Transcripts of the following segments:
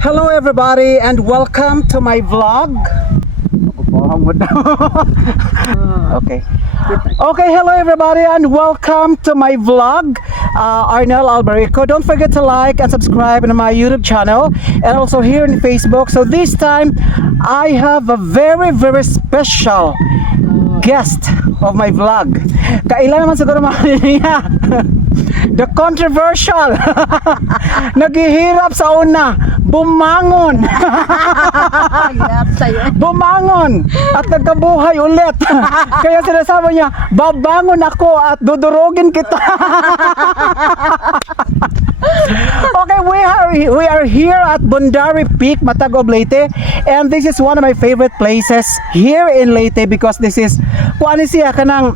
Hello everybody and welcome to my vlog. Okay. Okay, hello everybody and welcome to my vlog. Arnel Albarico. Don't forget to like and subscribe on my YouTube channel and also here in Facebook. So this time I have a very special guest of my vlog. Kailan naman siguro niya. The controversial. Naghihirap sa una, bumangon. Bumangon at nagkabuhay ulit. Kaya sinasabi niya, babangon ako at dudurugin kita. Okay, we are here at Bundari Peak, Mataguog, Leyte, and this is one of my favorite places here in Leyte because this is kuan siya kanang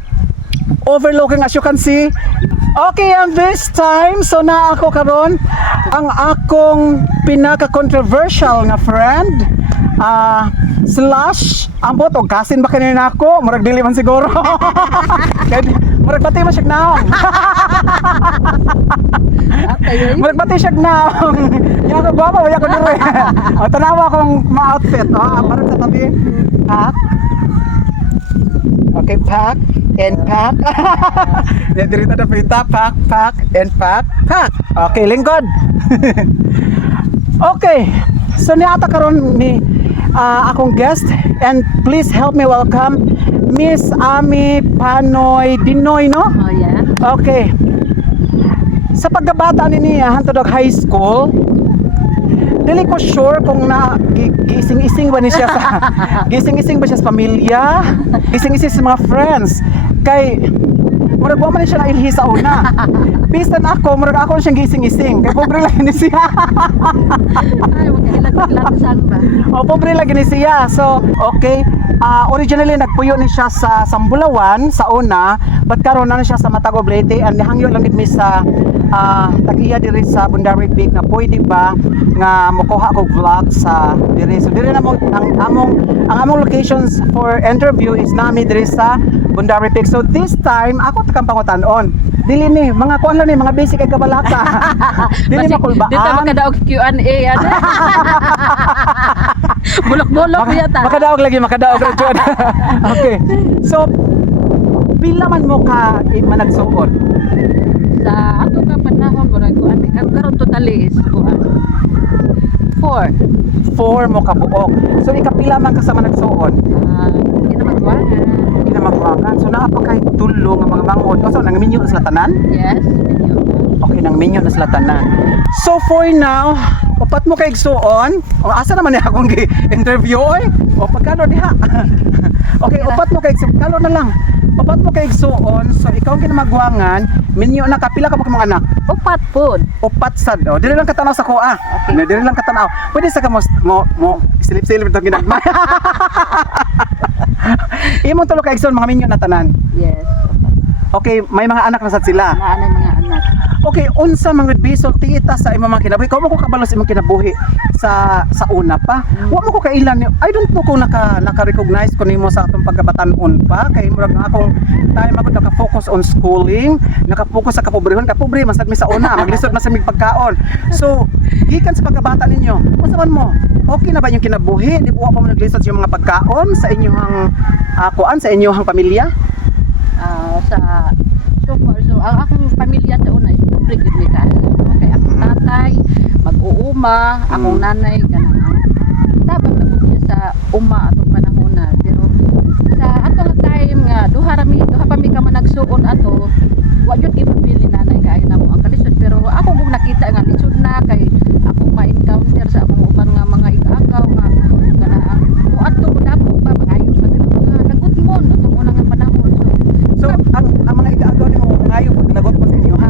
overlooking, as you can see. Okay, and this time so na ako karon ang akong pinaka-controversial na friend slash ambot og kasin ba kanina ako murag dili man siguro. Murag pati man siya naong. Murag pati siya naong. Ya ko baba wala ko dire. O tanawa akong ma-outfit para sa tabi. Pack. Okay, pack and pack. Dirito na pita, pack and pack. Okay, lingkod. Okay, so niata karon ni akong guest and please help me welcome Miss Ami Panoy Dinoy, no? Oh yeah. Okay. Sa pagkabata niya hantod og high school, dili ko sure kung na gising-ising ba ni siya sa gising-ising ba siya sa pamilya, gising-ising sa mga friends. Kay murag wa man siya na ilhi sa una. Bistan ako, murag ako siyang gising-ising. Kay pobre lang ni siya. Ay, magkailag-lagsan ba? O pobre lang ni siya. So, okay. Originally nagpuyo ni siya sa Sambulawan sa una, but karon na siya sa Mataguog, Leyte, and hangyo lang gid mi sa tagiya diri sa Bundari Peak na pwede ba nga mokuha ko vlog sa diri. So diri na mo ang among locations for interview is nami diri sa Bundari Peak. So this time ako takang pangutan-on. Dili ni mga kuan lang ni mga basic ay kabalaka. Dili makulbaan. Dito makadaog Q&A ano. Bulok-bulok yata. Makadaog jud. Okay. So pila man mo ka managsuot? Sa ato ka panahon murag ko ati karon totally is kuan. 4. Mo ka buok. So ikapila man ka sa managsuot? Kinamagwangan. So naa pa kay tulo nga mga mangod. So nang minyo na sila tanan? Yes, medyo. Okay, nang minyo na sila tanan. So for now, upat mo kay igsuon. O asa naman ni akong gi-interview oy? O pagkano diha? Okay, upat mo kay igsuon. Kalo na lang. Upat mo kay igsuon. So ikaw ang kinamagwangan, minyo na kapila ka pa mga anak. Upat pod. Upat sad. O dili lang katanaw sa kuha. Okay. Dili lang katanaw. Pwede sa ka mo silip-silip itong ginagmay. Imong tulo kay igsuon mga minyo na tanan. Yes. Okay, may mga anak na sad sila. Naanay mga anak. Okay, unsa mga bisol tita sa imong mga kinabuhi? Kamo ko kabalos imong kinabuhi sa una pa. Wa mo ko kailan. I don't know kung naka-recognize ko nimo sa atong pagkabatan-on pa kay murag akong time ako naka-focus on schooling, naka-focus sa kapobrehon, kapobre man sad mi sa una, maglisod man sa mig pagkaon. So, gikan sa pagkabata ninyo, unsa man mo? Okay na ba yung kinabuhi? Di po pa mo naglisod sa mga pagkaon sa inyong kuan sa inyong pamilya? So ang akong pamilya sa una is pobre gid mi kaayo. Kay akong tatay mag-uuma, akong nanay kanang tabang na pud niya sa uma atong panahon na. Pero sa atong time nga duha pa mi ka man nagsuon ato, wa jud gipapili nanay kaayo namo ang kalisod. Pero ako kung nakita nga lisod na kay akong ma-encounter sa akong uban nga mga igagaw nga kanang muadto ko dapo pa mga ayo nagutmon atong una nga panahon. So, ang mga igaagaw nimo ngayon pag nagot pa sa inyo ha.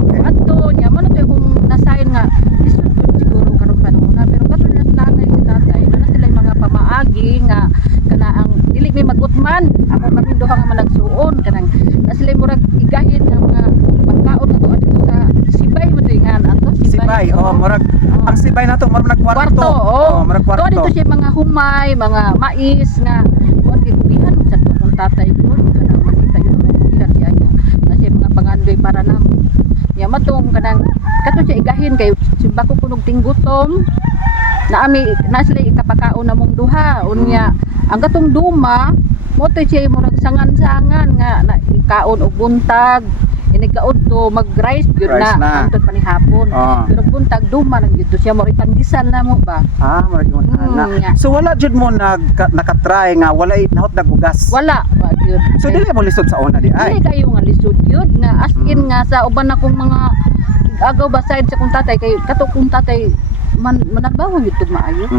Okay. Ato niya man ito kung nasayon nga lisod gud siguro karon panahon na pero kato na nanay si tatay na sila yung mga pamaagi nga kana ang dili may magutman ako kami duha nga managsuon kanang na sila murag igahin nga mga pagkaon na to dito sa Sibay mo dingan ato Sibay, murag ang Sibay nato murag nagkwarto. Murag kwarto. To dito siya mga humay, mga mais nga kuan kay kubihan sa kung tatay ko kanang makita yung kubihan siya nga na siya mga panganak day para namo. Nya matong kanang kato siya igahin kay simbako kunog tinggutom. Na sila ikapakaon namong duha. Unya ang katong duma mo to siya murag sangan-sangan nga na ikaon og buntag. Inikaon to mag-rice gyud Rice na. na antod panihapon. Oh. Pero buntag duma lang gyud to siya mo ipandisal na mo ba. Murag mo na. Yeah. So wala jud mo nakatry nga wala nahot nagugas. Wala wa gyud. So dili mo lisod sa una di ay. Dili kayo nga lisod yun nga as in nga sa uban akong mga agaw ba side sa kong tatay kay kato kong tatay managbaho yun tug maayo.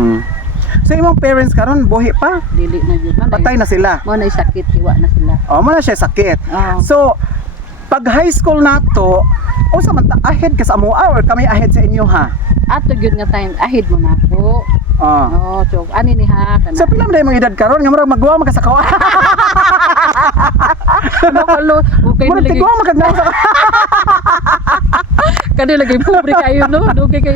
So imong parents karon buhi pa. Dili na yun. Patay na sila. Mo na sakit kiwa na sila. Mo na siya sakit. Oh. So pag high school nato, unsa man ta ahead ka sa amoa or kami ahead sa inyo ha? Ato gyud nga time ahid mo na ko. Oh, so ani ni ha kana. So pila man day mga edad karon nga murag magwa magkasakaw. Ano okay na Murag lagi. tigwa magkagnaw sa. Kani lagi pobre kayo no. Dugay kay.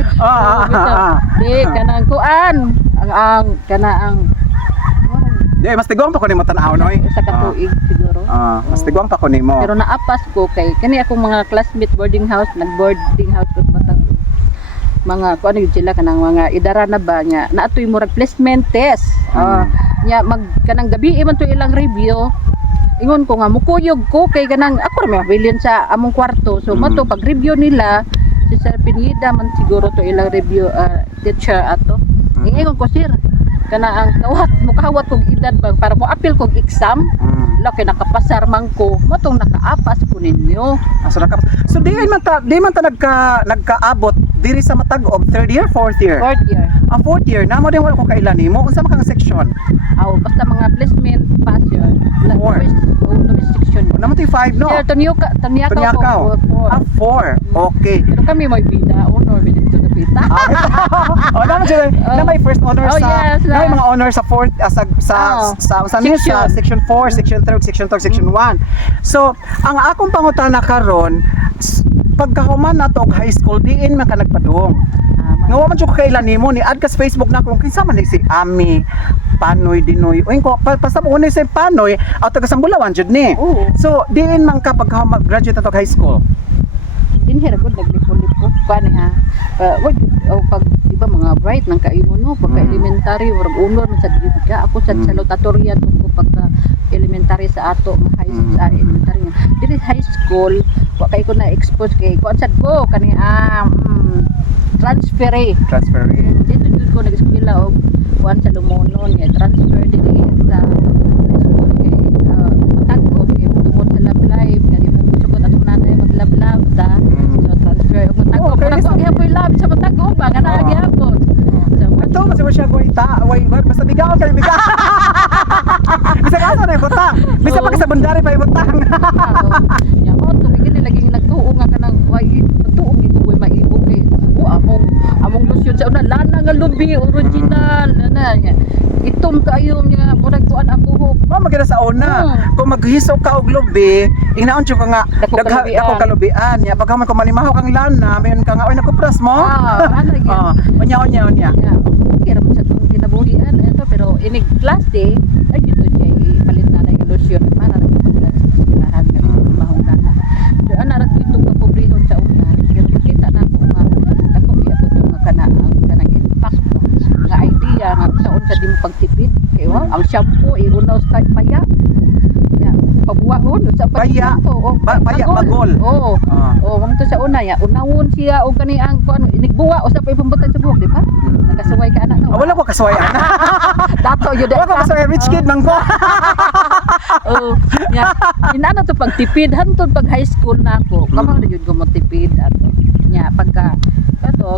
Di kanang kuan. Ang kana ang Di mas tigwa pa ko nimo tan-aw noy. sa katuig siguro. Mas tigwa pa ko nimo. Pero naapas ko kay kani akong mga classmate boarding house, nag-boarding house ko matag mga kuan gyud sila kanang mga idara na ba nya naatoy mo replacement test. Nya mag kanang gabi man to ilang review. Ingon ko nga mukuyog ko kay kanang ako ra mabilin sa among kwarto. So mato pag review nila si Sir Pinida man siguro to ilang review teacher ato. Ingon ko sir kana ang mukawat kog edad ba para mo appeal kog exam. Laki nakapasar man ko matong nakaapas ko ninyo. So di man ta nagkaabot diri sa matag-og third year, fourth year. Fourth year. Fourth year namo din wala ko kailan nimo unsa man kang section? Basta mga placement pass yun. Four. Lowest section. Namo ti 5 no. Yeah, Tanyakaw. 4. Okay. Pero kami may bida, honor, may dito na pita. Namo siya na may first honor Oh, sa yes, na may mga honor sa fourth sa niya sa section 4, section 3, section 2, section 1. So, ang akong pangutana karon pagkahuman nato og high school diin man ka nagpadung. Nga wa man jud ko kailan nimo ni add ka sa Facebook na kung kinsa man ni si Ami Panoy Dinoy. Uy ko basta mo ni si Panoy aw taga Sambulawan jud ni. Oo. So diin man ka pagka mag-graduate nato og high school. Dinhira ko naglipon-lipon pa ni ha. Pag di ba mga bright nang kaino no pagka elementary or honor man sa ka ako sa salutatorian ko pagka elementary sa ato mga high school elementary nga. Dili high school wa kay ko na expose kay kuan sad ko kani transfer. Dito ko nag-eskwela og kuan sa Lumonon ya transfer dili sa school kay matag-o kay tungod sa love life kani mo gusto ko atong nanay mag-love ta so transfer og matag-o ko gyapon love sa matag-o ba kana gyapon Ito kasi mo siya basta bigaw ka bigaw. Bisa ka sa butang. Bisa pa ka sa bundari pa ibutang. Ya mo to kay laging nagtuo nga kanang way tuo gid ko maibo kay among lotion sa una lana nga lubi original na itom kaayo niya murag kuan ang buhok. Maganda sa una. Kung maghisok ka og lubi, ingnaon jud ka nga dagha kalubian. Ya pagka man ko malimahaw kang lana, mayon ka nga oy nakupras mo. Onya. Ya, kira mo sa itong kinabuhian ito pero inig klase ay dito siya ipalit na yung lotion para na paglas sa pilahan ng mahunana. So ana ra dito ka pobrehon sa una pero makita na ako nga ako iabot nga kanang impact nga idea nga sa unsa di mo pagtipid kay ang shampoo iunaw sa paya. Ya, pabuwahon sa Paya, bagol. Kamo to sa una ya unawon siya og kani ang kuan inigbuwa o sa pambutang sa buhok di ba? Nakasuway ka ana no. Wala ko kaswayan. Dato yun Wala ko kasway rich kid man ko. Ya, inana to pagtipid hantod pag high school na ako. Kamo na jud ko matipid ato. Nya pagka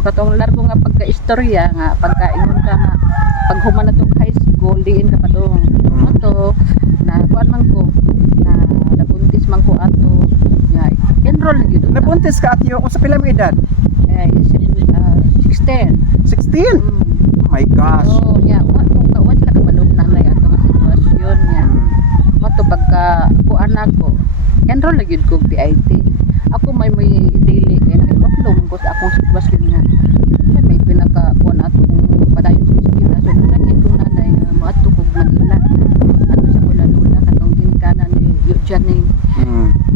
katong largo nga pagka istorya nga pagka ingon ka nga pag human na tong high school diin ka pa dong. Ato na kuan man ko na nabuntis man ko ato. Nya enroll na gyud. Nabuntis ka at yung sa pila mo edad? 16. 16? Oh my gosh. Yeah, wa sila kabalon nanay ato nga sitwasyon niya. Mato pagka kuan ako, enroll na gyud ko DIT. Ako may daily kay nagpaplong ko sa akong sitwasyon nga. May pinaka kuan ato kung padayon sa eskwela. So naging kong nanay nga moadto kog Manila. Ato sa Lula katong ginkana ni Eugene.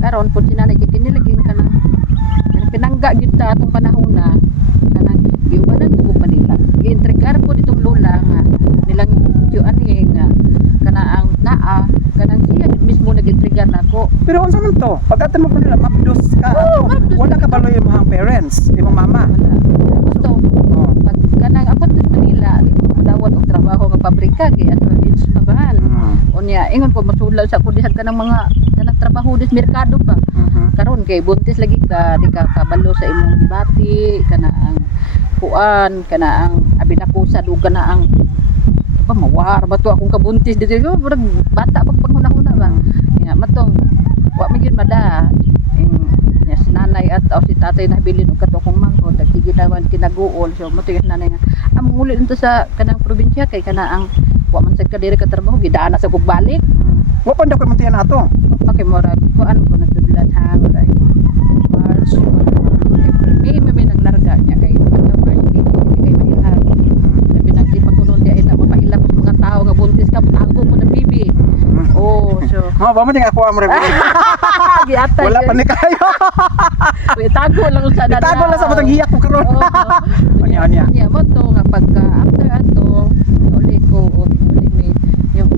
Karon pud sinanay kay kini laging naglarga gyud ta atong panahon na kanang giubanan ko pa nila. Giintrigar ko ditong lula nga nilang yo ani nga kana ang naa kanang siya gid mismo nag-intrigar nako. Pero unsa man to? Pag-atan mo pa nila mabdos ka. Oo, mabdos. Wala ka baloy yung mga parents, imong mama. Wala. Gusto Oh. pag kanang ako sa Manila di ko madawat og trabaho nga pabrika kay advantage mabahan. Unya ingon ko masulaw sa kudihan kanang mga kanang trabaho dis merkado pa. Karon kay buntis lagi ka di ka kabalo sa imong gibati kana ang kuan kana ang abinakusa duga na ang ba mawar ba to akong kabuntis dito ko murag bata pag panghuna-huna ba nga matong wa mi gyud mada nya si nanay at o si tatay nabilin og kato kong manghod sige naman kinaguol so mo yung nanay nga among uli dito sa kanang probinsya kay kana ang wa man sad ka diri ka trabaho gidana sa pagbalik Wa pa daw ko muntian ato. okay murag kuan ko natudlan ha murag March April May naglarga niya kay March kay mailhan sabi nang di pagkunon di ay na mapailang sa mga tao nga buntis ka tago mo na bibi oh so Mo ba man ding ako amre. giatay Wala pa ni kayo. tago lang sa nana Tago lang sa matang hiyak ko karon. Anya. niya mo to nga pagka after ato uli ko uli mi yung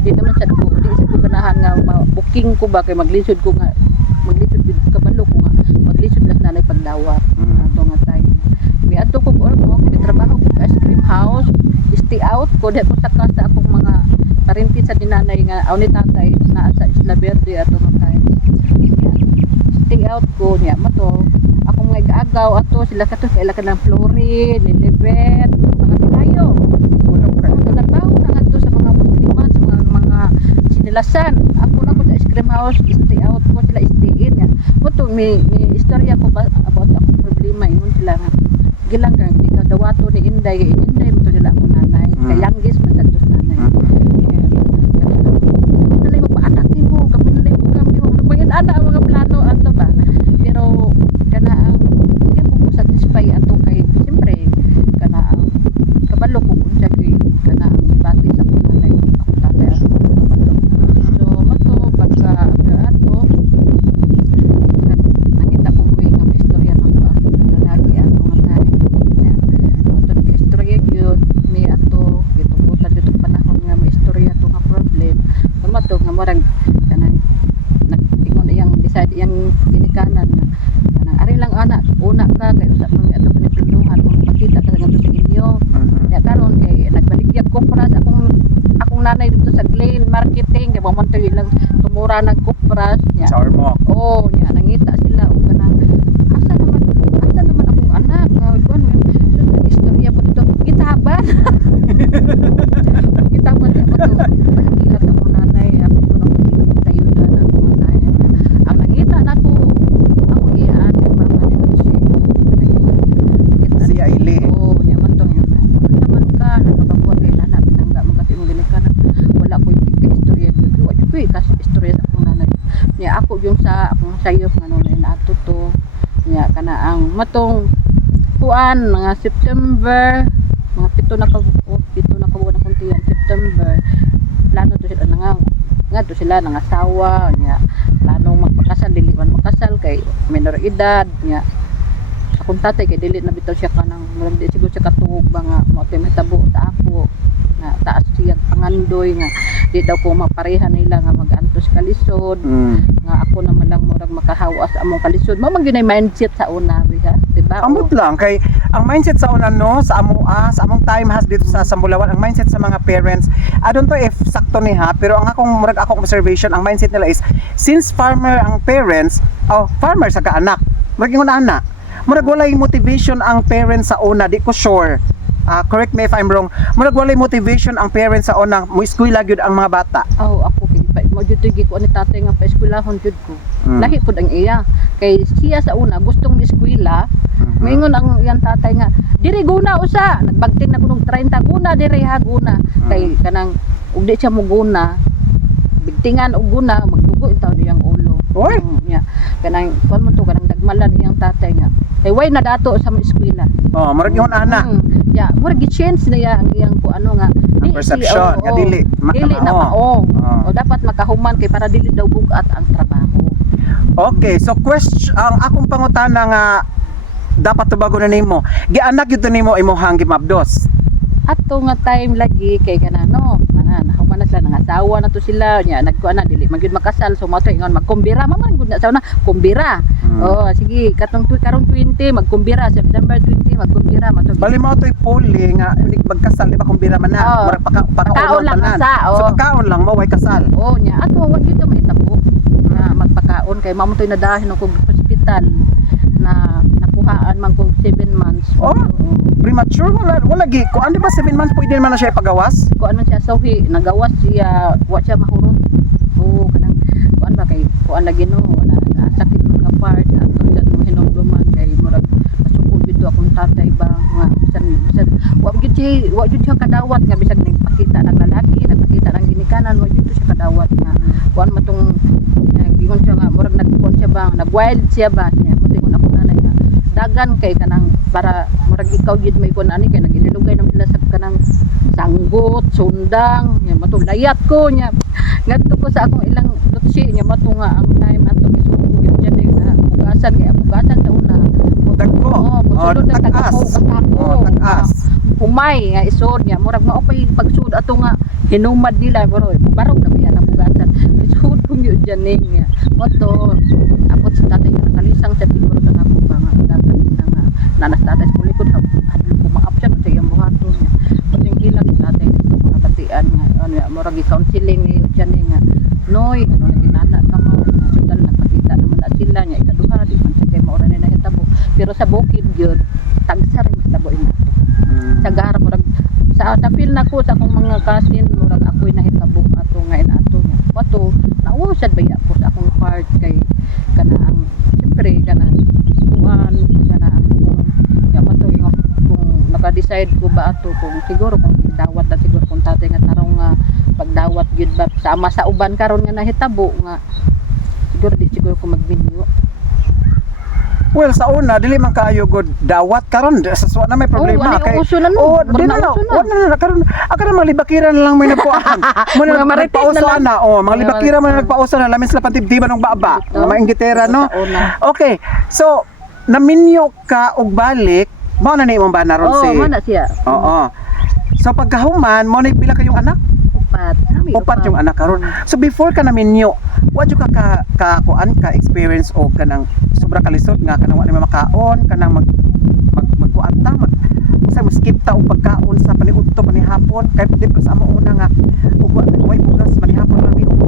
di naman sa ko di sa ko ganahan nga booking ko ba kay maglisod ko nga maglisod gid kabalo ko nga maglisod lang nanay pagdawa ato nga time mi adto ko or mo may trabaho ko sa ice cream house stay out ko di ko sa casa akong mga parinti sa dinanay nga aw ni tatay naa sa Isla Verde ato nga time stay out ko niya mato akong mga agaw ato sila kato kaila ka ng Flory, Lilibet, mga pinayo. Nagtrabaho na nga to sa mga musliman, sa mga sinilasan. Ako na ko sa ice cream house, stay out ko sila stay in. Muto may istorya ko ba about akong problema ingon sila nga. Gilang kang di ka dawato ni Inday, Inday mo to nila ako nanay. Kay youngest man sa dos nanay. Kami nalay magpaanak nimo, kami nalay mo. Nagbayan ana ang mga plano ato ba. Pero kana ang hindi ko satisfy ato kay siyempre kana ang kabalo ko unsa kay kana ang ibati sa kunanay ako tatay ako kabalo so mato pagka after ato nakita ko kuy nga istorya nang ko ako lalaki ato nga tay nya ato nag-istorya gyud mi ato gitubutan dito panahon nga may istorya to nga problem mato nga murag kanang nag-ingon iyang decide iyang ginikanan na kanang ari lang anak una ka kay usa pa mi ato panipiluhan kung makita ka nga sa inyo ya karon kay nagbaligyap ko para sa akong nanay dito sa Glen marketing kay mo ilang tumura nagkupras nya Sour mo. oh nya nangita sila og kanang asa naman akong anak nga kuan so istorya po dito gitaban gitaban mo to baligyap ako nanay ako ko nang pinagtayudan ako nanay ang nangita nako ako iyaan mga Siya ili. oo nya man tong yun unsa man ka nakakabuhat kay lana pinangga mo kasi mo gani ka wala ko yung istorya gyud wa jud ko kasi istorya sa akong nanay nya ako yung sa akong sayop nga nunay naato to nya kana ang matong kuan mga September mga pito na kabuan akong tiyan September plano to sila nga to sila nangasawa nya planong magpakasal dili man makasal kay minor edad nya akong tatay kay dili na bitaw siya kanang murag di siguro siya katuog ba nga mo tay mahitabo ta ako nga taas siya pangandoy nga di daw ko maparehan nila nga mag-antos kalisod nga ako naman lang murag makahawas among kalisod mo man ginay mindset sa una ha diba Ambot lang kay ang mindset sa una no sa among time has dito sa Sambulawan ang mindset sa mga parents I don't know if sakto ni ha pero ang akong observation ang mindset nila is since farmer ang parents farmer sa kaanak maging anak murag walay motivation ang parents sa una di ko sure correct me if I'm wrong murag walay motivation ang parents sa una mo eskwela gyud ang mga bata ako kay mo jud gi ko ni tatay nga pa eskwelahon jud ko lahi pud ang iya kay siya sa una gustong eskwela maingon ang iyang tatay nga diri guna usa nagbagting na kunog 30 guna diri ha guna kay kanang ug di siya mo guna bigtingan og guna magtugo itaw diyang ulo Oy. nya kanang kon mo to kanang dagmalan iyang tatay nga kay way na dato sa mga eskwela murag yun ana ya murag gi-change na ya ang iyang ko ano nga ang perception nga dili dili na mao o dapat makahuman kay para dili daw bugat ang trabaho okay so question ang akong pangutana nga dapat tubago na nimo. Gianak gyud nimo imong gimabdos. Ato nga time lagi kay kanano nahuman na sila ng asawa na to sila nya nagkuan na dili man gyud makasal so mato ingon magkumbira man gud na sa una kumbira. Oh sige katong karon 20 magkumbira September 20 magkumbira mato. Bali mo toy puli nga magkasal di ba kung bira man na. Oo. Murag Pagkaon lang tanan. asa, oo. So pagkaon lang mo way kasal. Oh nya ato wa gyud may tabo na magpakaon kay mamo toy nadahin og hospital na nakuhaan man kog 7 months. Oh. Premature wala gi ko ano ba 7 months pwede man na siya ipagawas? Kuan man siya sawi nagawas siya wa siya mahurot. Oh kanang kuan ba kay kuan lagi no na sakit nga part ato sa hinumduman kay murag masukod gid akong tatay ba nga bisan wa gid siya kadawat nga bisag nagpakita ng lalaki nagpakita ng ginikanan wa gid siya kadawat nga kuan matong gingon siya nga murag nagkuan siya ba nagwild siya ba niya motingon ako nanay nga dagan kay kanang para murag ikaw gid may kun ani kay nagilugay naman sila sa kanang sanggot sundang nya matulayat ko nya ngadto ko sa akong ilang lutsi nya mato nga ang time ato isuko gyud diyan sa bugasan kay bugasan sa una Dagko. sulod na Tag-as. tagako Tag-as. humay nga isod nya murag mao pay pagsud ato nga hinumad nila bro barog na biya ang bugasan isud ko gyud diyan nya moto apot sa tatay nga nakalisang sa siguro ta nako ba nga dagan nga nanas tatay sa kulikod hadlo ko ma-option sa iyang buhaton niya pati yung ilang tatay dito mga batian nga ano murag counseling diyan nga noy ano lagi nana ka mo sundan nagpakita naman na sila nya ikaduha di man sa kay maura na nahitabo pero sa bukid gyud tagsar mas tabo ina sa gara murag sa napil nako sa akong mga cousin murag ako'y nahitabo ato nga inato nya wato nausad baya ko sa akong part kay kana ang siyempre kana kuan kana ang ya mato kung naka-decide ko ba ato kung siguro kung dawat na siguro kung tatay nga tarong nga pagdawat gyud ba sama sa uban karon nga nahitabo nga siguro ko magminyo. Well, sa una dili man kaayo god dawat karon sa suwa na may problema kay di na karon aka na malibakiran lang may nagkuan. Mo na magpauso ana mga libakiran man nagpauso na lamin sila pantibdiban ng baba mga maingitera no. Okay. So naminyo ka og balik mao na ni imong banaron si. Oo, man na siya. Oo. So pagkahuman mo na pila kayong anak? Upat yung anak karon. So before ka naminyo, wa jud ka kuan ka experience o kanang sobra kalisod nga kanang wa na makaon kanang magkuan ta sa skip ta og pagkaon sa paniudto panihapon kay pati pa sa amo una nga ug way bugas panihapon lang di og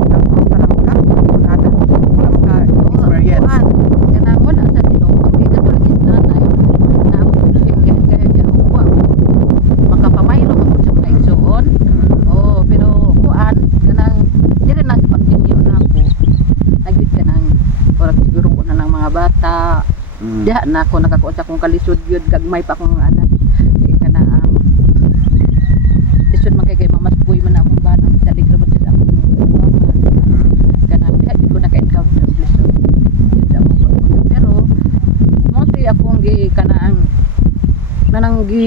kanang makaon ada wala maka experience. Kanang wala sa dino pag katulad is nanay na ako siya kaya niya wa makapamaylo mo sa mga igsoon. Oh, pero kuan kanang dire na sa pagdinyo na ako nagit kanang orag siguro ko na ng mga bata diha na ako nakakuha sa akong kalisod yun gagmay pa akong anak kaya kana lisod man kay mamas boy man akong bana salig ra sa akong kana diha gid ko naka-encounter lisod pero mostly akong gi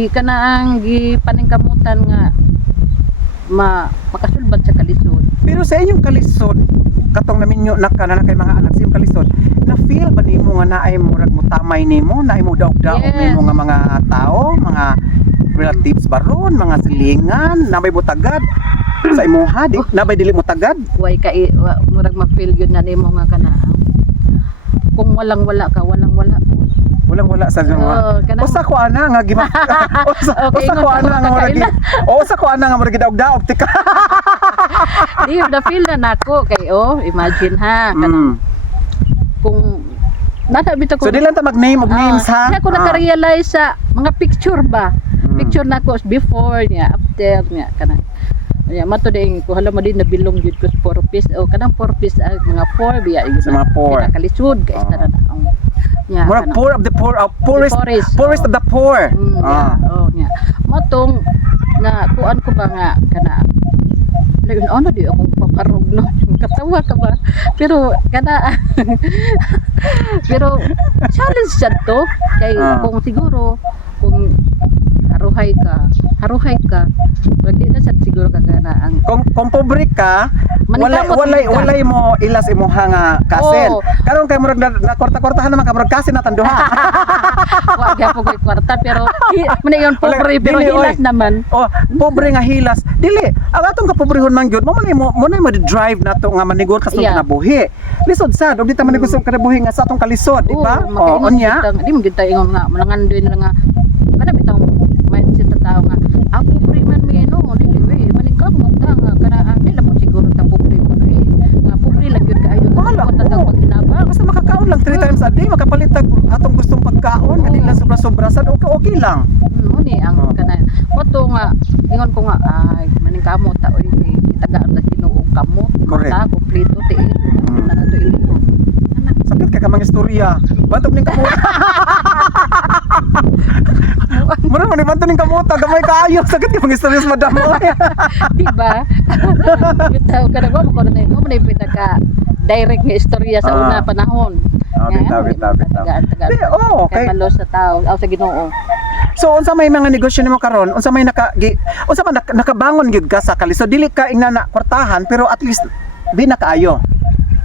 kanaang gi paningkamutan nga makasulbad sa kalisod. Pero sa inyong kalisod katong naminyo na kana kay mga anak sa inyong kalisod na feel ba nimo nga naay murag mutamay nimo naay mo daog-daog nimo nga mga tao mga relatives baron mga silingan na may butagad sa imuha di na bay dili mo tagad Way murag ma-feel gyud na nimo nga kana kung walang-wala ka walang-wala po. walang-wala sa mga usa ko ana nga gima usa ko ana nga murag usa ko ana nga murag daog-daog tika Di na feel na nako kay imagine ha kanang kung nasa bitaw ko so di lang ta mag-name og names ha ako naka-realize sa mga picture ba picture nako before niya after niya kanang mato ding ko hala mo din nabilong jud ko sa porpis kanang porpis mga 4 biya sa mga 4 nakalisod guys na ang murag poor of the poor poorest of the poor nya matong na kuan ko ba nga kana lain ano di akong paparog no katawa ka ba pero kana pero challenge siya to kay kung siguro kung haruhay ka. Wag di na sad siguro kagana ang Kung pobre ka, Manikamot walay ka. walay mo ilas imuha nga kasen. Oo. Karon kay murag na korta-kortahan naman ka murag kasen na tanduha. wa gyapon ko'y kwarta pero muna yon pobre Wala, pero dili, hilas oy. naman. Oh, pobre nga hilas. Dili, ang atong kapobrehon man gyud, mo mo drive nato nga manigon ka sa Yeah. kinabuhi. Lisod sad, og di ta manigon sa kinabuhi nga sa atong kalisod, di ba? Oh, onya. Di mo kita ingon nga manangan din nga kada bitaw mindset ta tao nga ako pobre man mi no dili we maningkam mo ta nga kana ang dili mo siguro ta pobre man nga pobre lang gyud kaayo Wala, ko ta oo. paghinabang. Basta makakaon lang 3 times a day, makapalit tag atong gustong pagkaon, nga di lang sobra-sobra sad, okay lang. Mo ni ang Oh. kana moto nga ingon ko nga ay maningkamo ta oy itagaan ta Ginoo kamo Correct. ta kompleto ti na nato iliho. Anak Sakit ka mga istorya. Bantog ning kamuta. Mura man bantog ning kamuta, gamay kaayo. Sakit ka mga istorya sa madam mo. di ba? Bitaw kada ko ko na mo na pinaka direct nga istorya sa Ah. una panahon. Ah, bitaw, bitaw. Tagaan. Di, oo, Kay okay. malo sa tao, aw sa Ginoo. So unsa may mga negosyo nimo karon? Unsa may unsa man nakabangon gyud ka sa kalisod? Dili ka ingna na kwartahan pero at least di na kaayo.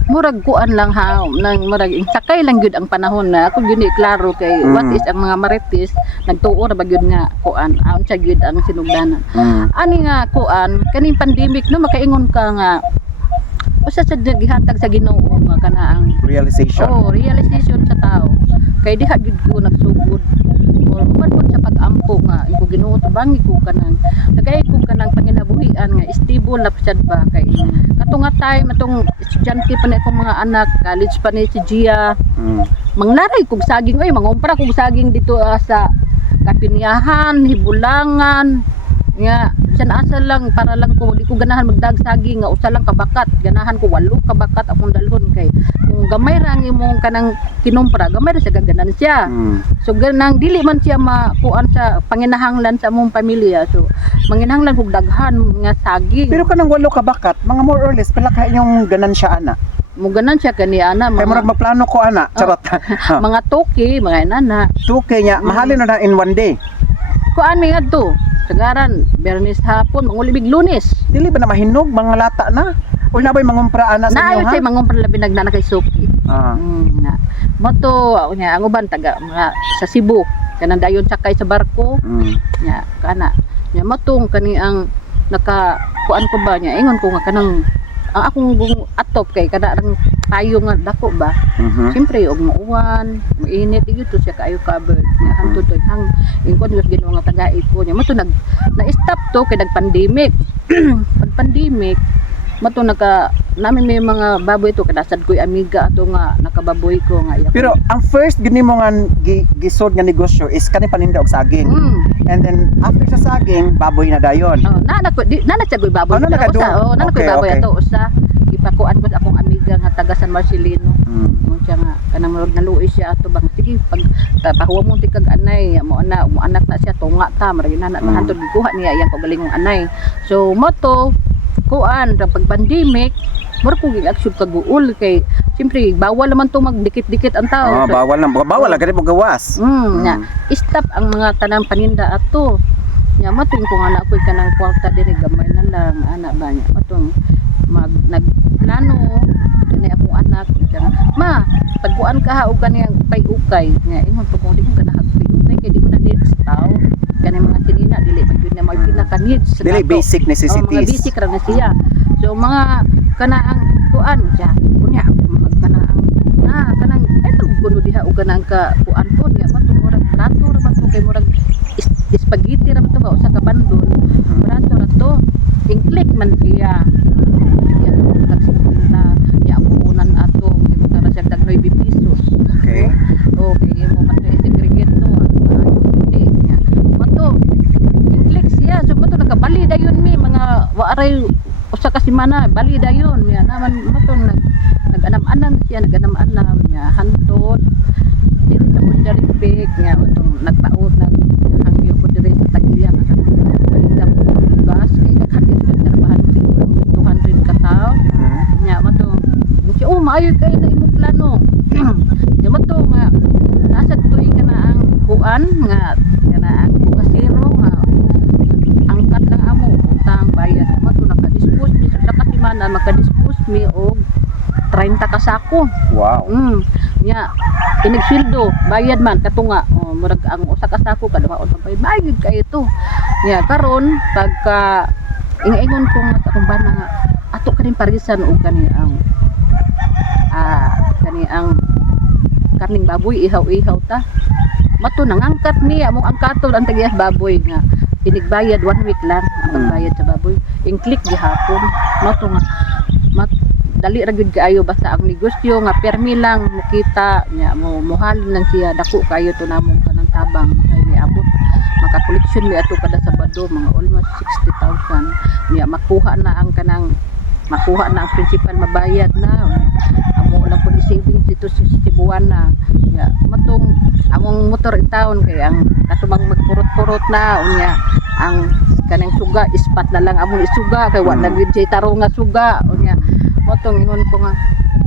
Murag kuan lang ha, nang murag sakay lang gyud ang panahon na ako gyud ni klaro kay what is ang mga marites nagtuo ra ba gyud nga kuan aun sa gyud ang sinugdanan. Ani nga kuan kaning pandemic no makaingon ka nga usa sa gihatag sa Ginoo nga kana ang Realization. realization sa tao kay diha gyud ko nagsugod or uban ko sa pag-ampo nga iko Ginoo tubangi ko kanang nagay ko kanang panginabuhian nga stable na sad ba kay katong nga time atong estudyante pa na akong mga anak college pa ni si Gia manglaray kog saging oy mangumpra kog saging dito sa Kapinyahan, Hibulangan nga bisan asa lang para lang ko di ko ganahan magdag saging nga usa lang kabakat ganahan ko 8 kabakat akong dalhon kay kung gamay ra ang imong kanang kinumpra gamay ra sa gaganan siya so ganang dili man siya makuan sa panginahanglan sa among pamilya so manginahanglan kog daghan nga saging Pero kanang 8 ka bakat, mga more or less pila ka inyong ganansya ana. mo ganan siya kani ana Kay murag magplano ko ana, charot. mga toki mga inana 2K nya, mahalin na in one day. kuan mi ngadto sagaran Bernis hapon mangulibig Lunes Dili ba na mahinog mga lata na? O na ba'y mangumpra ana sa naayo inyo ha? say mangumpra labi nagnana kay suki Ah. na moto nya ang uban taga mga sa Cebu kanang dayon sakay sa barko nya kana nya motong kani ang naka kuan ko ba nya ingon ko nga kanang ang akong atop kay kada rang tayo nga dako ba siyempre og mauwan mainit gyud to siya kaayo covered nya hangtod to hang ingkon nga Ginoo nga tagai ko nya moto na stop to kay nag pandemic pag pandemic mato naka namin may mga baboy to kadasad ko'y amiga ato nga nakababoy ko nga iya Pero ang first gini mo nga gisod nga negosyo is kani paninda og saging. And then after sa saging, baboy na dayon. oh nana siya ko'y baboy Oh, nana ka doon. nana ko'y Okay, baboy okay. ato usa ipakuan ko sa akong amiga nga taga San Marcelino mo siya nga kanang murag naluoy siya ato bang sige pag pahuwa mo ti kag anay mo anak na siya tunga ta marag na hantod gikuha niya iyang kagalingong anay so moto kuan ra pag pandemic mura ko gi-action kaguol kay siyempre bawal naman to magdikit-dikit ang tao. Oh, bawal na. Bawal lang gani mo gawas. Nya stop ang mga tanang paninda ato. Nya matung ko nga na ako'y kanang kwarta diri gamay na lang ana ba nya matong nagplano kani akong anak nga ma pagkuan ka ha og kaniyang pay-ukay nya ingon to ko di mo ganahag pay-ukay kay di mo na needs tao kani mga sinina dili man gyud na may pinaka needs sa Dili dato. basic necessities. Mga basic ra na siya. So mga kanaang kuan siya. Kunya kanaang kanang eto kuno diha og kanang ka kuan po niya matong murag trato ra man to kay murag spaghetti ra man to ba usa ka bandol. Trato ra to. Ingklik man siya. Ya nagsipunta ya puunan ato imo tara siya tag 9 pesos. Okay. Okay, mo man to segregate no. Ay, niya. Mato ingklik siya. So mato nakabali dayon mi mga waaray usa ka semana bali dayon ya naman matong nag-anam-anam siya nag-anam-anam niya hantod dili sa Monterrey niya matong nagpaot hangyo ko diri sa Tagiya nga balita ko gas kay naghatid sa trabahan siguro 200 ka tao niya matong siya maayo kay na imong plano niya matong nga nasa tuig ka na ang kuan nga kana ang kasiro nga na makadispose mi og 30 ka sako. Wow. Nya inigsildo bayad man katunga murag ang usa ka sako kaduhaon pa bayad bayad kay ito. Nya karon pagka ingon ko nga akong bana nga ato kaning parisan og kani ang karning baboy ihaw-ihaw ta. Mato nangangkat mi among angkaton ang tagiyas baboy nga inigbayad 1 week lang ang pagbayad sa baboy. Ingklik gihapon. Mato nga dali ra gyud kaayo basta ang negosyo nga permi lang makita nya mohalin lang siya dako kayo to namong kanang tabang kay miabot maka-collection mi ato kada Sabado mga almost 60,000 nya makuha na ang principal mabayad na amo lang pud savings dito sa Cebuan na nya matong among motor in town kay ang katubang magpurot-purot na unya ang kanang suga ispat na lang among isuga kay wa na gyud jay tarong nga suga unya motong ingon ko nga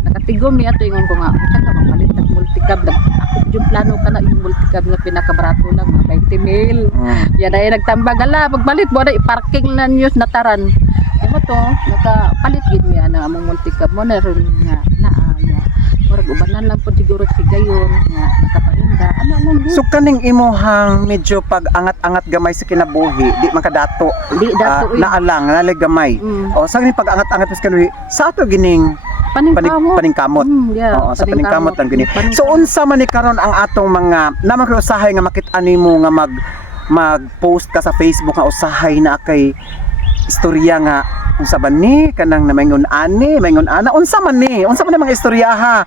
nakatigom niya to ingon ko nga unsa ka mapalit ng multicab ako yung plano kana yung multicab nga pinakabarato lang mga 20 mil yan ay nagtambag ala pagbalik mo na i-parking na news nataran mo to nakapalit gid mi ana among multicab mo na ron nga naa nga murag ubanan lang po siguro si gayon nga nakaparinda ano man So kaning imuhang medyo pag angat-angat gamay sa kinabuhi, di man kadato. di dato Naalang, nalig gamay. O sa ganing pag angat-angat sa kinabuhi, sa ato gining paningkamot. yeah, Oo, sa paningkamot lang gini. So unsa man ni karon ang atong mga naman kay usahay nga makit-ani mo nga mag-post ka sa Facebook nga usahay na kay istorya nga unsa ba ni kanang maingon ani maingon ana unsa man ni mga istorya ha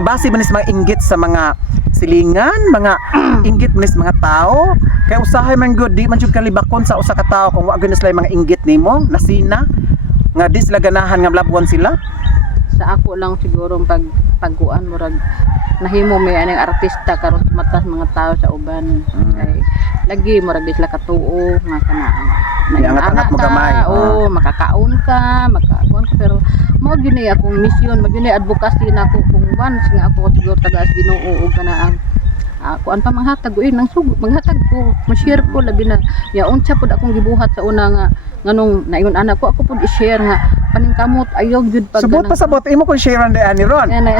base man sa mga inggit sa mga silingan mga inggit man sa mga tao kay usahay man good di man jud kalibakon sa usa ka tawo kung wa gyud sila mga inggit nimo nasina nga di sila ganahan nga mlabuan sila sa ako lang siguro pagkuan murag nahimo may aning artista karon matas mga tao sa uban kay lagi murag di sila katuo nga kanaan angat-angat mo gamay makakaon ka pero mao gyud ni akong mission mao gyud ni advocacy nako kung once nga ako siguro taga Ginoo og kanaan kuan pa manghatag nang sugo manghatag ko ma-share ko labi na ya unsa pud akong gibuhat sa una nga nganong naingon anak ko ako pud i-share nga paningkamot ayaw gyud pag subot pa sabot imo kun share and ani ron nga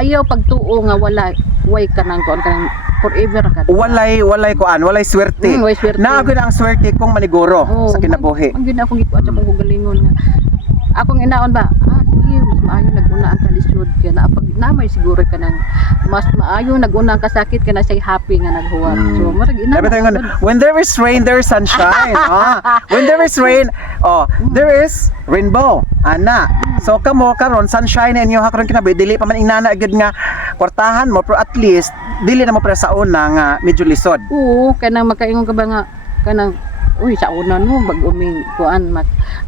ayaw pagtuo nga way kanang kuan kanang forever ka walay kuan walay swerte naa gyud ang swerte kung maniguro sa kinabuhi ang gyud akong gikuan sa kong galingon nga akong inaon ba sige mas maayo naguna ang kalisod kaya namay siguro ka nang mas maayo naguna ang kasakit ka na say happy nga naghuwag so marag inaon when there is rain there is sunshine when there is rain there is rainbow ana so kamo karon sunshine inyo ha karon kinabuhi dili pa man inana gyud nga kwartahan mo pero at least dili na mo para sa una nga medyo lisod kanang makaingon ka ba nga kanang sa una no mag-uming kuan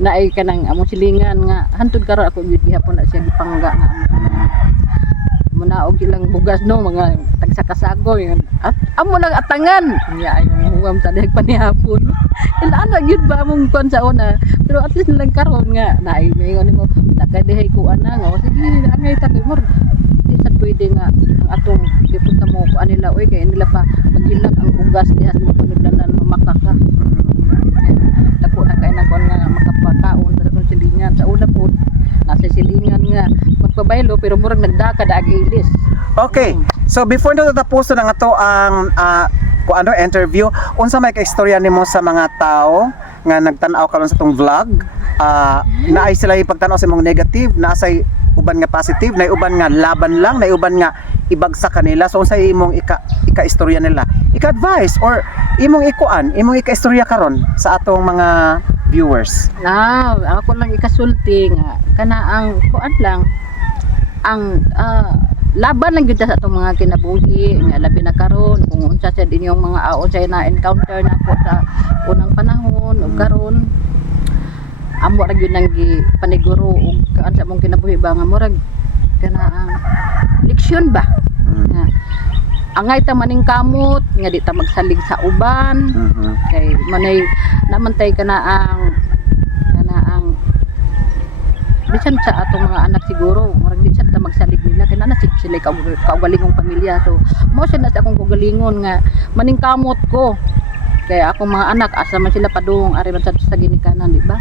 naay kanang among silingan nga hantud karon ako gyud gihapon na siya gipangga nga munaog ilang bugas no mga tagsakasagoy at amo nang atangan nya ayong huwam sa dihag panihapon ilana gyud ba among kuan sa una pero at least lang karon nga naay mayon nimo nakadihay ko ana nga sige angay ta kay mor di sad pwede nga ang atong gipunta mo kuan nila oy kay nila pa magilag ang bugas diha sa panudlanan mamakaka dako na kay nagkuan nga makapakaon sa silingan sa una po nasa silingan nga magpabaylo pero murag nagdaka daag ilis. Okay. So before na tatapos na nga to ang interview, unsa may kaistorya nimo sa mga tao nga nagtan-aw karon sa tong vlog? Naay sila ipagtan-aw sa imong negative, naasay uban nga positive, naay uban nga laban lang, naay uban nga ibagsak kanila. So unsay imong ika-istorya nila? Ika-advice or imong ika-istorya karon sa atong mga viewers. Ako lang ikasulti nga kana ang kuan lang ang laban lang gyud sa atong mga kinabuhi nga labi na karon kung unsa sa inyong mga aon sa na encounter na ko sa unang panahon ug karon amo ra gyud nang gipaniguro og kaan sa among kinabuhi ba nga murag kana ang leksyon ba nga angay ta maning kamot nga di ta magsalig sa uban kay manay namantay kana ang bisan sa atong mga anak siguro murag bisan ta magsalig nila kay na sila kaugalingong pamilya so mo siya na sa akong kaugalingon nga maning kamot ko kay akong mga anak asa man sila padung ari man sa ginikanan di ba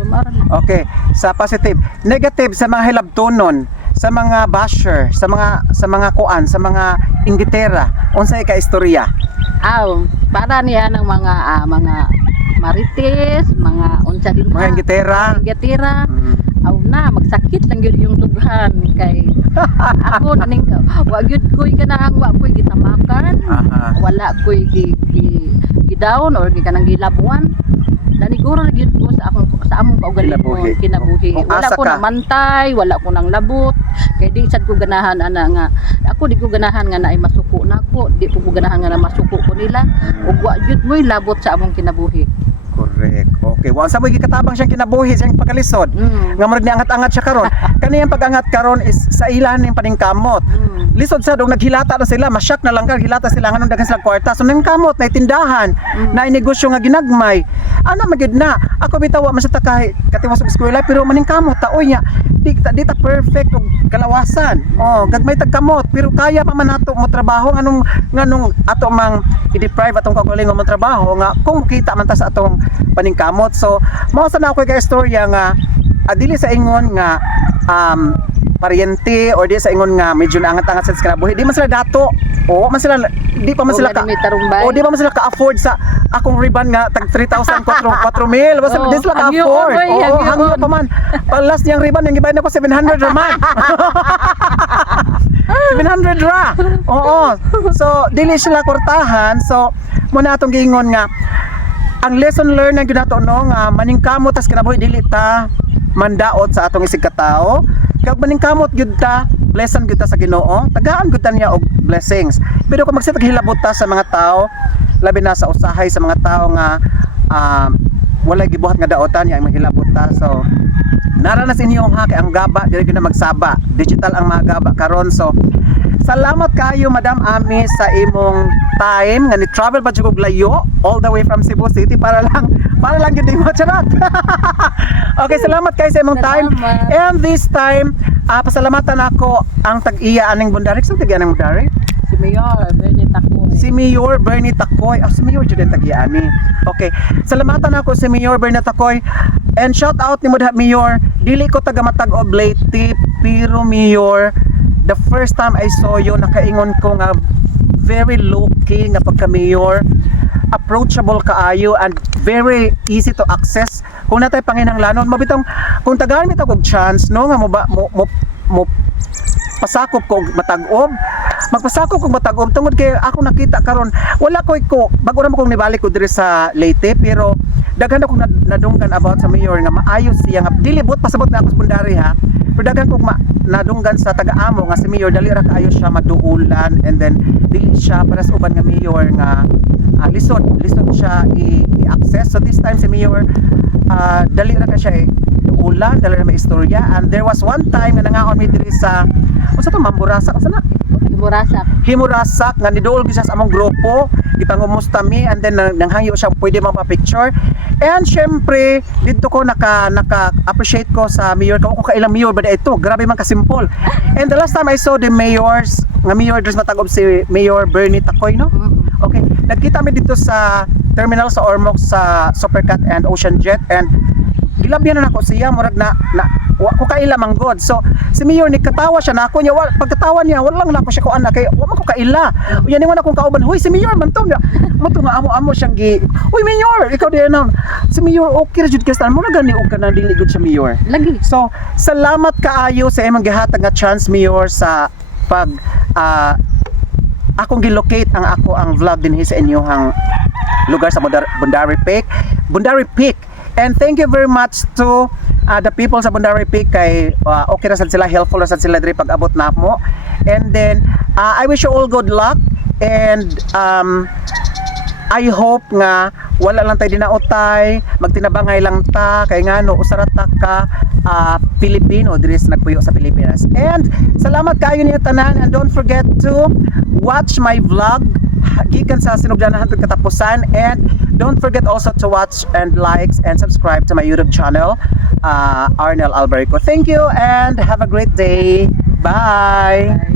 So mara na. Okay, sa positive. Negative sa mga hilabtunon, sa mga basher, sa mga kuan, sa mga inggitera. Unsay ka istorya? Aw, para niya ng mga marites, mga unsa din Mga inggitera. Inggitera. Mm. Aw na magsakit lang gyud yung tughan kay ako naning wa gyud koy kanang wa koy gitamakan. Aha. Wala koy gidown or kanang gilabuan. Naniguro na gyud ko sa among kaugalingon kinabuhi. Kung Wala asa ko ka. nang mantay, wala ko nang labot. Kay di sad ko ganahan ana nga ako di ko ganahan nga naay masuko nako, di ko ganahan nga na masuko ko nila. Ug wa gyud mo'y labot sa among kinabuhi. Correct. Okay. Wa sa mo'y gikatabang siyang kinabuhi siyang pagkalisod. Nga murag ni angat-angat siya karon. Kaniyang pag-angat karon is sa ilan ning paningkamot. Lisod sa dog naghilata na sila, masyak na lang ka hilata sila nganong daghan sila kwarta. So nang kamot na tindahan, na negosyo nga ginagmay. Ana magid na. Ako bitaw wa man sa takay katiwas og eskwela pero maning kamot taoy nya. Di ta perfect og kalawasan. Oh, gagmay tagkamot pero kaya pa man nato mo trabaho nganong ato mang i-deprive atong kaugalingon mo trabaho nga kung kita man ta sa atong paningkamot. So mao sa na ako kay istorya nga dili sa ingon nga paryente or di sa ingon nga medyo naangat-angat sa kinabuhi, di man sila dato. O man sila di pa man sila ka o di pa man sila ka-afford sa akong ribbon nga tag 3,000 4,000 basta di sila ka-afford. Oo, hangyo pa man. Palas niyang ribbon yung gibayad ko 700 ra man. 700 ra. Oo. So dili sila kurtahan. So muna atong giingon nga ang lesson learned na gyud nato no nga maningkamot tas kinabuhi dili ta mandaot sa atong isig katao. Kag maningkamot gyud ta, blessan gyud ta sa Ginoo, tagaan gyud ta niya og blessings. Pero kung magsitag hilabot ta sa mga tao, labi na sa usahay sa mga tao nga wala gibuhat nga daotan niya ang maghilabot ta. So naranas inyo ha kay ang gaba dili gyud na magsaba. Digital ang mga gaba karon. So salamat kayo Madam Ami sa imong time nga ni travel ba jud layo all the way from Cebu City para lang gyud mo charot. Okay, salamat kayo sa imong time. And this time, pasalamatan ako ang tag-iya aning Bundari. Saan tag-iya aning Bundari? Si Mayor Bernie Takoy. Si Mayor Bernie Takoy. Si Mayor dyan ang tag-iya ani. Okay, salamatan ako si Mayor Bernie Takoy. And shout out ni Mudha Mayor. Dili ko taga Matag Oblate, pero Mayor, the first time I saw you, nakaingon ko nga very low-key nga pagka-mayor, approachable kaayo and very easy to access. Kung natay panginahanglanon mabitong kung tagahan mi og chance no nga mo pasakop ko og matag-ob, magpasakop kog matag-ob tungod kay ako nakita karon wala ko bago ra mo kong nibalik ko diri sa Leyte pero daghan akong nadunggan about sa mayor nga maayos siya nga dili bot pasabot na ako sa Bundari ha. Pero daghan kog nadunggan sa taga-amo nga si mayor dali ra kaayo siya maduulan and then dili siya para sa uban nga mayor nga lisod siya i-access. So this time si mayor dali ra ka siya duulan, dali ra may istorya. And there was one time nga nangaon mi diri sa unsa to Mamburasa unsa na Himurasak nga niduol gyud siya sa among grupo, ipangumusta mi and then nanghangyo siya pwede mapa-picture. And syempre dito ko naka-appreciate ko sa mayor ko kailang mayor ba ito, grabe man ka simple. And the last time I saw the mayors nga mayor dress matag-ob si Mayor Bernie Takoy no. Okay, nagkita mi dito sa terminal sa Ormoc sa Supercat and Ocean Jet and gilabyan na nako siya murag na wa ko kaila man god. So si mayor ni katawa siya nako niya pagkatawa niya wala lang nako siya ko ana kay wa man ko kaila. Unya ningon akong kauban, "Hoy si mayor man to." Mo to nga amo siyang "Hoy mayor, ikaw di na." Si mayor okay ra jud kastan mo na gani og kana dili gud siya mayor. Lagi. So salamat kaayo sa imong gihatag nga chance mayor sa pag akong gilocate ang vlog dinhi sa inyong lugar sa Bundari Peak. And thank you very much to the people sa Bundari Peak kay okay ra sad sila, helpful ra sad sila diri pag-abot na mo. And then I wish you all good luck and I hope nga wala lang tayo dinaotay, magtinabangay lang ta kay ngano usarata ka Pilipino diri sa nagpuyo sa Pilipinas. And salamat kayo niyo tanan and don't forget to watch my vlog gikan sa sinugdanan hangtod katapusan and don't forget also to watch and likes and subscribe to my YouTube channel Arnel Alberico. Thank you and have a great day. Bye.